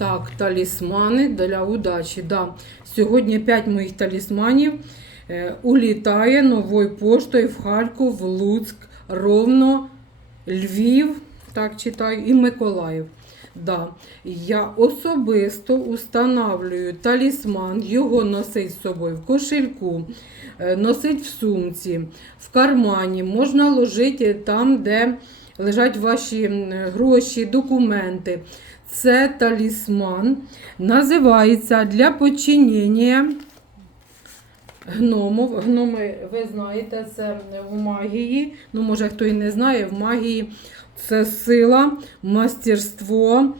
Так, талісмани для удачі. Да. Сьогодні 5 моїх талісманів е, улітає новою поштою в Харків, в Луцьк, Ровно, Львів, так читаю, і Миколаїв. Да. Я особисто устанавлюю талісман, його носить з собою в кошельку, е, носить в сумці, в кармані, можна ложити там, де лежать ваші гроші, документи. Це талісман. Називається для починення гномов. Гноми, ви знаєте, це в магії. Ну, може, хто і не знає, в магії це сила, мастерство,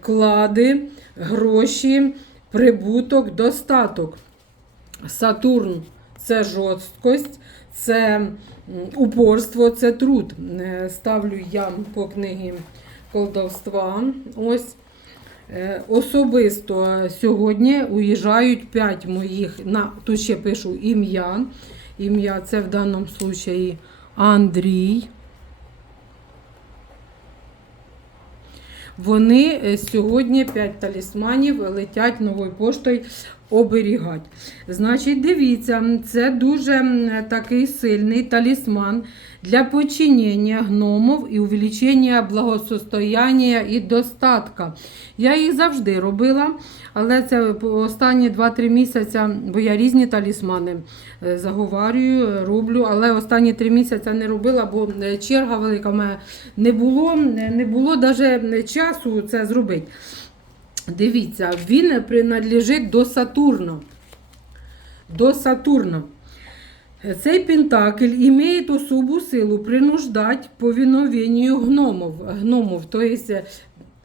клади, гроші, прибуток, достаток. Сатурн це жорсткость, це упорство, це труд. Е, Ставлю я по книгі колдовства. Ось. Е, Особисто сьогодні уїжджають 5 моїх, на, тут ще пишу ім'я. Ім'я це в даному случаї Андрій. Вони е, сьогодні 5 талісманів летять новою поштою оберігати. Значить, дивіться, це дуже такий сильний талісман для починення гномов і увеличення благосостояння і достатка. Я їх завжди робила, але це останні 2-3 місяці, бо я різні талісмани е, заговарюю, е, роблю, але останні 3 місяці не робила, бо е, черга велика в мене не було, е, не було навіть часу це зробити. Дивіться, він принадлежить до Сатурна. До Сатурна. Цей пентакль имеет особу силу принуждать к повиновению гномов. Гномов, то е,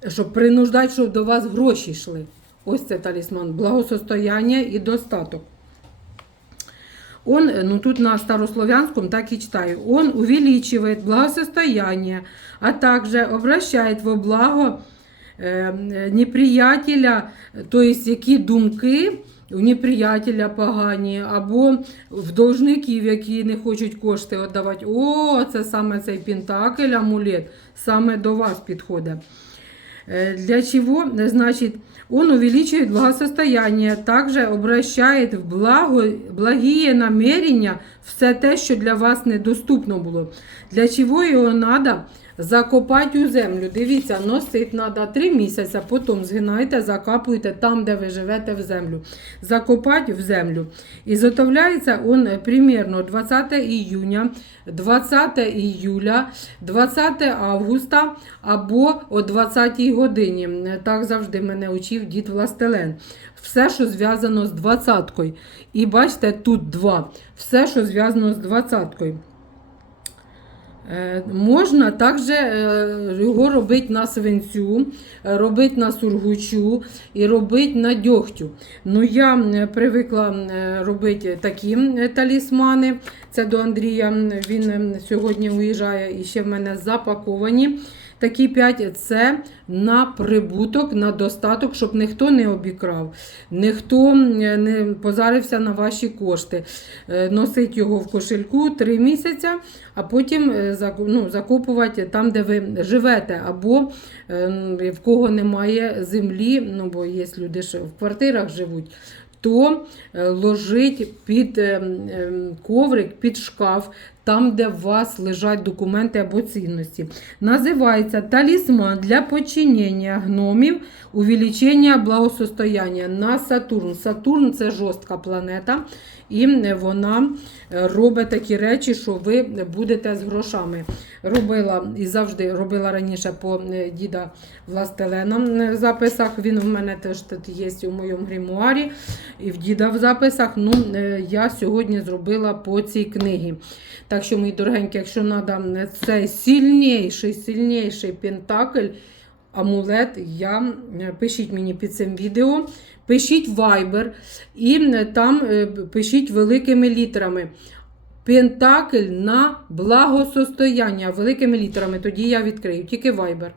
щоб принуждати, щоб до вас гроші йшли. Ось це талісман. Благосостояння і достаток. Он, ну тут на старословянском так и читаю. Он увеличивает благосостояние, а также обращает во благо е, неприятеля, то есть які думки у неприятеля погані, або в должників, які не хочуть кошти віддавати. О, це саме цей пентакль, амулет, саме до вас підходить. Э, Для чего? Значит, он увеличивает благосостояние, также обращает в благо, благие намерения все те, що для вас недоступно було. Для чого його треба? Закопати у землю. Дивіться, носить треба 3 місяці, потім згинайте, закапуєте там, де ви живете в землю. Закопати в землю. І заготовляється он е, примерно 20 июня, 20 июля, 20 августа або о 20 годині. Так завжди мене учив дід Властелен. Все, що зв'язано з двадцяткою. І бачите, тут два. Все, що зв'язано з двадцяткою. Е, Можна також е, його робити на свинцю, робити на сургучу і робити на дьогтю. Ну, я привикла робити такі талісмани. Це до Андрія. Він сьогодні уїжджає і ще в мене запаковані. Такі 5 це на прибуток, на достаток, щоб ніхто не обікрав, ніхто не позарився на ваші кошти. Е, Носить його в кошельку 3 місяці, а потім е, ну, закопувати там, де ви живете, або е, в кого немає землі, ну бо є люди, що в квартирах живуть. То е, ложить під е, е, коврик, під шкаф, там, де у вас лежать документи або цінності. Називається талісман для починення гномів, увеличення благосостояння на Сатурн. Сатурн це жорстка планета, і вона робить такі речі, що ви будете з грошами. Робила і завжди робила раніше по е, діда Властелена в записах. Він в мене теж тут є у моєму гримуарі і в діда в записах. Ну, е, я сьогодні зробила по цій книгі. Так що, мої дорогенькі, якщо треба цей сильніший, сильніший пентакль, амулет, я, е, пишіть мені під цим відео, пишіть Viber і е, там е, пишіть великими літерами. Пентакль на благосостояння великими літерами. Тоді я відкрию, тільки Viber.